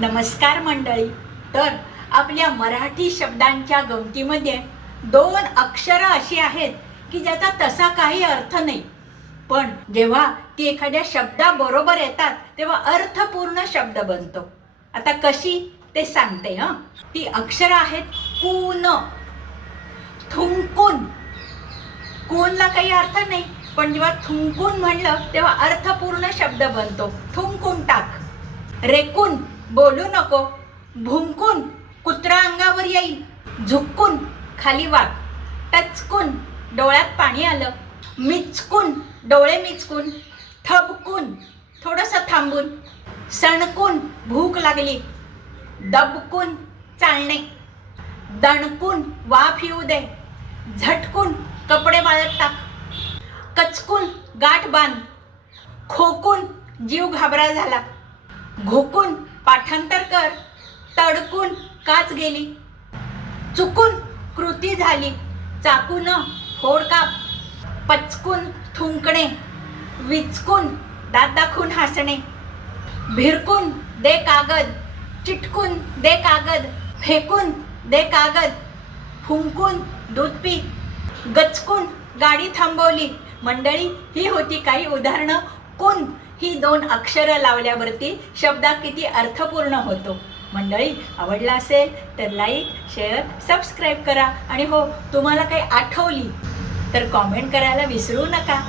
नमस्कार मंडळी. तर आपल्या मराठी शब्दांच्या गमतीमध्ये दोन अक्षरं अशी आहेत की ज्याचा तसा काही अर्थ नाही, पण जेव्हा ती एखाद्या शब्दाबरोबर येतात तेव्हा अर्थपूर्ण शब्द बनतो. आता कशी ते सांगते. ती अक्षरं आहेत कून, थुंकून. कूनला काही अर्थ नाही, पण जेव्हा थुंकून म्हणलं तेव्हा अर्थपूर्ण शब्द बनतो. थुंकून टाक. रेकून, बोलू नको. भुंकून, कुत्रा अंगावर येईल. झुकून, खाली वाग. टचकून, डोळ्यात पाणी आलं. मिचकून, डोळे मिचकून. थबकून, थोडंसं थांबून. सणकून, भूक लागली. दबकून, चालणे. दणकून, वाफ येऊ दे. झटकून, कपडे वाळत टाक. कचकून, गाठ बांध. खोकून, जीव घाबरा झाला. घोकून, पाठांतर कर. तडकून, काच गेली. चुकून, कृती झाली. चाकून, फोड काप. पचकून, थुंकणे. विचकून, दात दाखवून हसणे. भिरकून, दे कागद. चिटकून, दे कागद. फेकून, दे कागद. फुंकून, दूध पी. गचकून, गाडी थांबवली. मंडळी, ही होती काही उदाहरणं. कून ही दोन अक्षरं लावल्यावरती शब्द किती अर्थपूर्ण होतो. मंडळी, आवडला असेल तर लाईक, शेअर, सबस्क्राईब करा. आणि हो, तुम्हाला काही आठवली तर कॉमेंट करायला विसरू नका.